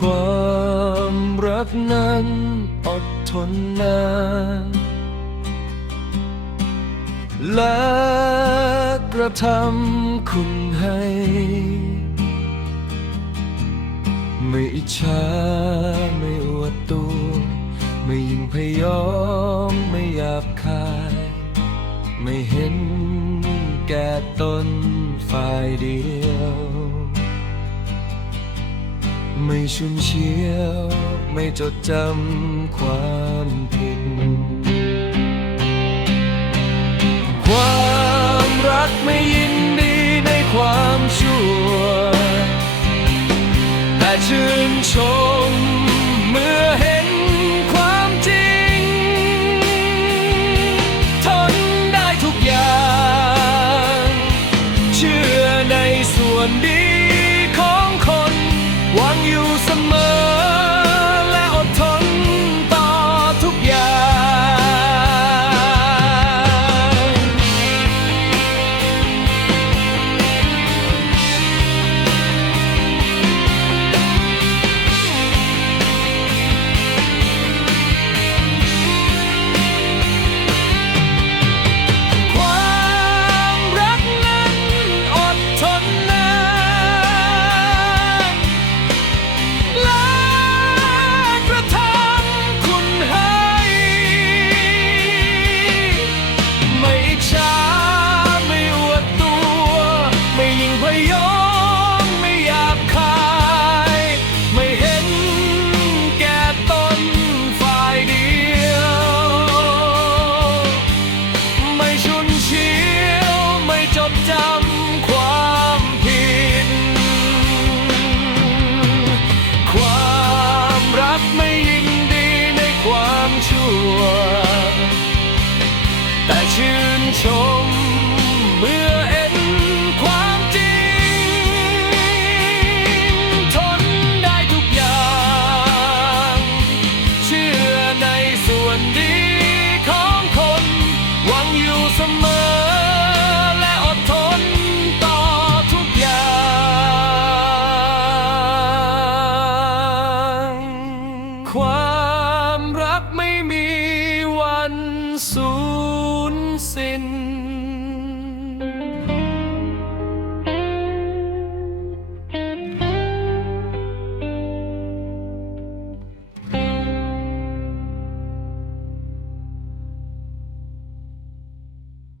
ความรักนั้นอดทนนานและกระทำคุณให้ ไม่อิจฉาไม่อวดตัว ไม่ยิ่งพยองไม่หยาบคาย ไม่เห็นแก่ตนฝ่ายเดียว ไม่ชุมเชียว ไม่จดจำความผิด ความรักไม่ยินดีในความชั่ว แต่ชื่นชมเมื่อเห็นความจริง ทนได้ทุกอย่าง เชื่อในส่วนดี สูญสิ้น